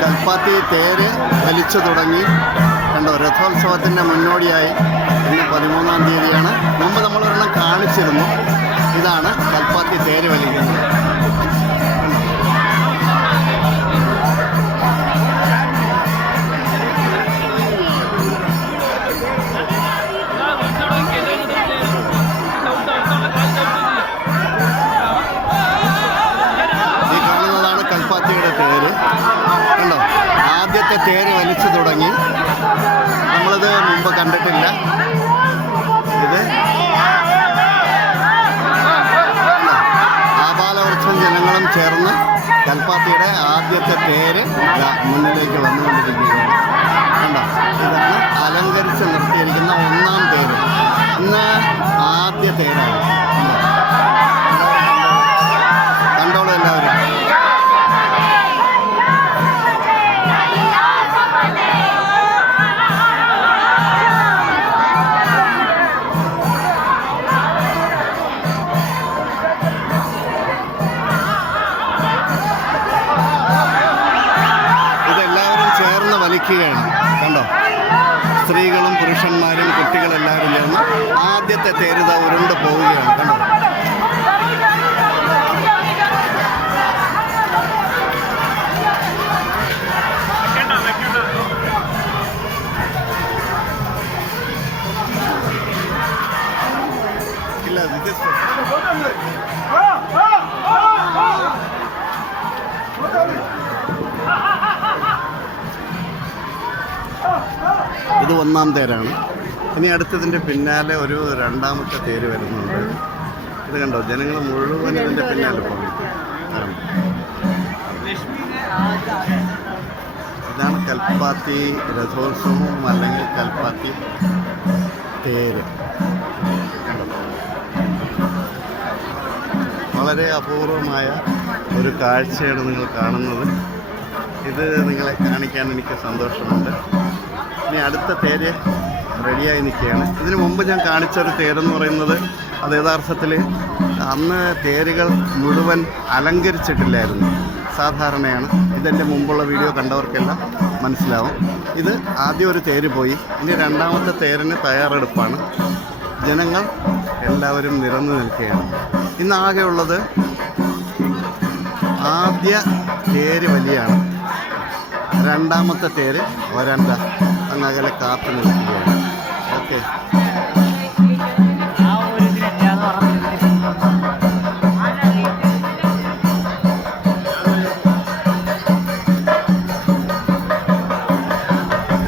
കൽപ്പാത്തി തേര് വലിച്ചു തുടങ്ങി. കണ്ടോ, രഥോത്സവത്തിൻ്റെ മുന്നോടിയായി ഇന്ന് 13-ാം തീയതിയാണ്. മുമ്പ് നമ്മളൊരെണ്ണം കാണിച്ചിരുന്നു. ഇതാണ് കൽപ്പാത്തി തേര് വലിക്കുന്നത്. ആദ്യത്തെ തേര് വലിച്ചു തുടങ്ങി. നമ്മളിത് മുമ്പ് കണ്ടിട്ടില്ല. ഇത് ആപാലവൃക്ഷം ജനങ്ങളും ചേർന്ന് കൽപ്പാത്തിയുടെ ആദ്യത്തെ തേര് മുന്നിലേക്ക് വന്നുകൊണ്ടിരിക്കുകയാണ്. കണ്ടോ, ഇതാണ് അലങ്കരിച്ച് നിർത്തിയിരിക്കുന്ന 1-ാം തേര്. ഇന്ന് ആദ്യ തേരാണ്. കണ്ടോളൂ എല്ലാവരും. വലിക്കുകയാണ്. കണ്ടോ, സ്ത്രീകളും പുരുഷന്മാരും കുട്ടികളെല്ലാവരും ചേർന്ന് ആദ്യത്തെ തേരുത ഉരുണ്ട് പോവുകയാണ്. കണ്ടോ, ഇല്ല ഇത് 1-ാം തേരാണ്. ഇനി അടുത്തതിൻ്റെ പിന്നാലെ ഒരു 2ാമത്തെ തേര് വരുന്നുണ്ട്. ഇത് കണ്ടോ, ജനങ്ങൾ മുഴുവൻ ഇതിൻ്റെ പിന്നാലെ പോകും. ഇതാണ് കൽപ്പാത്തി രഥോത്സവം അല്ലെങ്കിൽ കൽപ്പാത്തി തേര്. വളരെ അപൂർവമായ ഒരു കാഴ്ചയാണ് നിങ്ങൾ കാണുന്നത്. ഇത് നിങ്ങളെ കാണിക്കാൻ എനിക്ക് സന്തോഷമുണ്ട്. ഇനി അടുത്ത തേര് റെഡിയായി നിൽക്കുകയാണ്. ഇതിനു മുമ്പ് ഞാൻ കാണിച്ചൊരു തേരെന്ന് പറയുന്നത് അത് യഥാർത്ഥത്തിൽ അന്ന് തേരുകൾ മുഴുവൻ അലങ്കരിച്ചിട്ടില്ലായിരുന്നു. സാധാരണയാണ്. ഇതെൻ്റെ മുമ്പുള്ള വീഡിയോ കണ്ടവർക്കെല്ലാം മനസ്സിലാവും. ഇത് ആദ്യം ഒരു തേര് പോയി. ഇനി 2ാമത്തെ തേരിന് തയ്യാറെടുപ്പാണ്. ജനങ്ങൾ എല്ലാവരും നിരന്നു നിൽക്കുകയാണ്. ഇന്നാകെയുള്ളത് ആദ്യ തേര് വലിയാണ്. 2ാമത്തെ തേര് വരണ്ട അങ്ങകലെ കാത്തു നിൽക്കുകയാണ്. ഓക്കെ,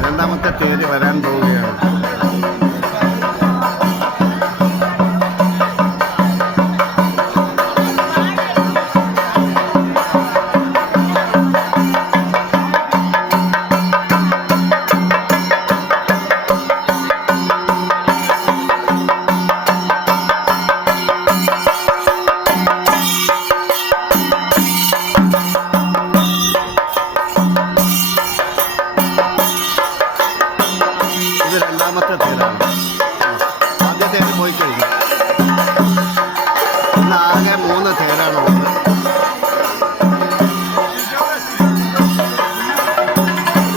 രണ്ടാമത്തെ തേര് വരാൻ പോവുകയാണ്. ഇത് 2ാമത്തെ തേരാണ്. ആദ്യ തേര് പോയി കഴിഞ്ഞു. ഇന്ന് ആകെ 3 തേരാണുള്ളത്.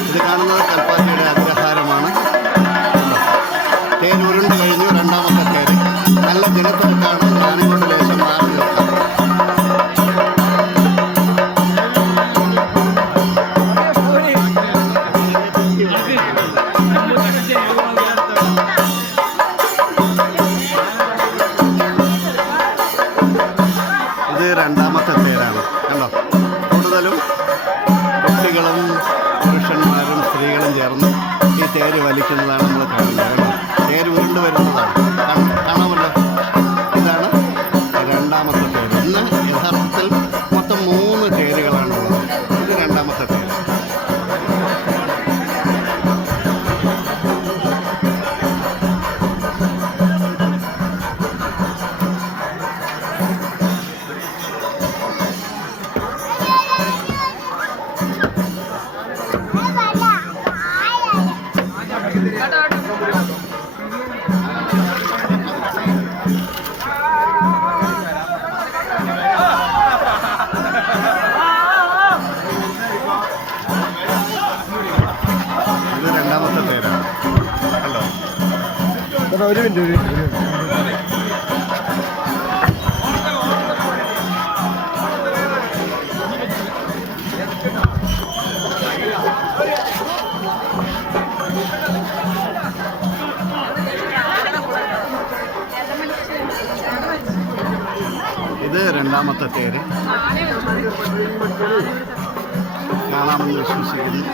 ഇത് കാണുന്നത് കൽപ്പാത്തിയുടെ അഗ്രഹാരമാണ്. തേര് ഉരുണ്ട് കഴിഞ്ഞു. 2ാമത്തെ തേര് നല്ല ജനത്തിരക്കാണ്. ഞാനും കൊണ്ട് ലേശം മാറി നിർത്താം. ഇത് 2ാമത്തെ തേരാണ്. കണ്ടോ, കൂടുതലും കുട്ടികളും പുരുഷന്മാരും സ്ത്രീകളും ചേർന്ന് ഈ തേര് വലിക്കുന്നതാണ് നമ്മൾ കാണുന്നത്. കണ്ടോ, തേര് ഉരുണ്ട് വരുന്നതാണ്. കാണാമല്ലോ. ഇതാണ് 2ാമത്തെ തേര്. ഇന്ന് യഥാർത്ഥത്തിൽ മൊത്തം 3 തേരുകളാണുള്ളത്. ഇത് 2ാമത്തെ തേര്. Kata ഒരു മിനിറ്റ്. ഇത് രണ്ടാമത്തെ തേര് കാണാമെന്ന് വിശ്വസിക്കുന്നു.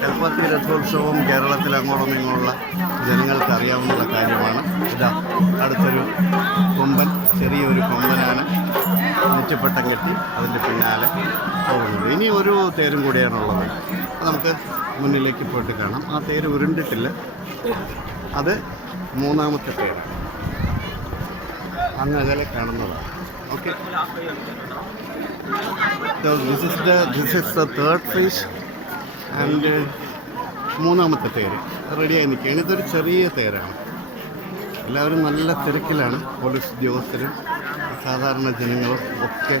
കൽപ്പാത്തി രഥോത്സവം കേരളത്തിൽ അങ്ങോളം ഇങ്ങോട്ടുള്ള ജനങ്ങൾക്ക് അറിയാവുന്ന കാര്യമാണ്. ഇതാ അടുത്തൊരു കൊമ്പൻ, ചെറിയൊരു കൊമ്പനാണ് നെറ്റിപ്പട്ടം കെട്ടി അതിൻ്റെ പിന്നാലെ പോകുന്നത്. ഇനി ഒരു തേരും കൂടിയാണുള്ളത്. നമുക്ക് മുന്നിലേക്ക് പോയിട്ട് കാണാം. ആ തേര് ഉരുണ്ടിട്ടില്ല. അത് മൂന്നാമത്തെ തേരാണ്, അങ്ങ് അകലെ കാണുന്നതാണ്. Okay, this is the third phase and മൂന്നാമത്തെ തേര് റെഡിയായി നിൽക്കുകയാണ്. ഇതൊരു ചെറിയ തേരാണ്. എല്ലാവരും നല്ല തിരക്കിലാണ്. പോലീസ് ഉദ്യോഗസ്ഥരും സാധാരണ ജനങ്ങളും ഒക്കെ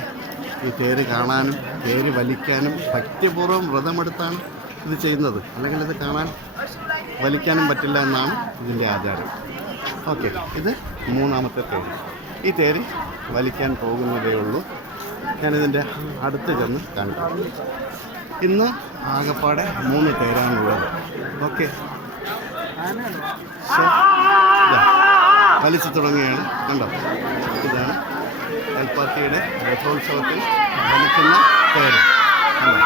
ഈ തേര് കാണാനും തേര് വലിക്കാനും ഭക്തിപൂർവ്വം വ്രതമെടുത്താണ് ഇത് ചെയ്യുന്നത്. അല്ലെങ്കിൽ ഇത് കാണാൻ വലിക്കാനും പറ്റില്ല എന്നാണ് ഇതിൻ്റെ ആചാരം. ഓക്കെ, ഇത് മൂന്നാമത്തെ തേര്. ഈ തേര് വലിക്കാൻ പോകുന്നതേ ഉള്ളൂ. ഞാനിതിൻ്റെ അടുത്ത് ചെന്ന് കാണിക്കാം. ഇന്ന് ആകപ്പാടെ 3 തേരാണുള്ളത്. ഓക്കെ, വലിച്ചു തുടങ്ങുകയാണ്. കണ്ടോ, ഇതാണ് കൽപ്പാത്തിയുടെ രഥോത്സവത്തിൽ വലിക്കുന്ന തേര്. കണ്ടോ,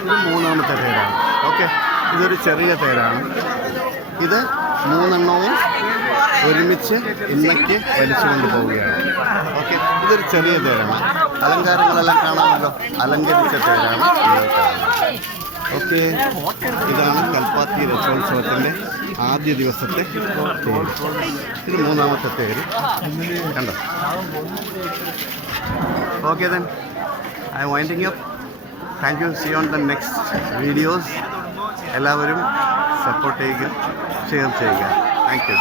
ഇത് മൂന്നാമത്തെ തേരാണ്. ഓക്കെ, ഇതൊരു ചെറിയ തേരാണ്. ഇത് 3 എണ്ണവും ഒരുമിച്ച് ഇന്നയ്ക്ക് വലിച്ചുകൊണ്ട് പോവുകയാണ്. ഓക്കെ, ഇതൊരു ചെറിയ തേരാണ്. അലങ്കാരങ്ങളെല്ലാം കാണാമല്ലോ, അലങ്കരിച്ച തേരാണ് നിങ്ങൾ കാണുന്നത്. ഓക്കെ, ഇതാണ് കൽപ്പാത്തി രഥോത്സവത്തിൻ്റെ ആദ്യ ദിവസത്തെ തേര്. ഇത് മൂന്നാമത്തെ തേര്. കണ്ടോ? Okay, then I am winding up. Thank you. See on the next videos. എല്ലാവരും സപ്പോർട്ട് ചെയ്യുക, ഷെയർ ചെയ്യുക. Thank U.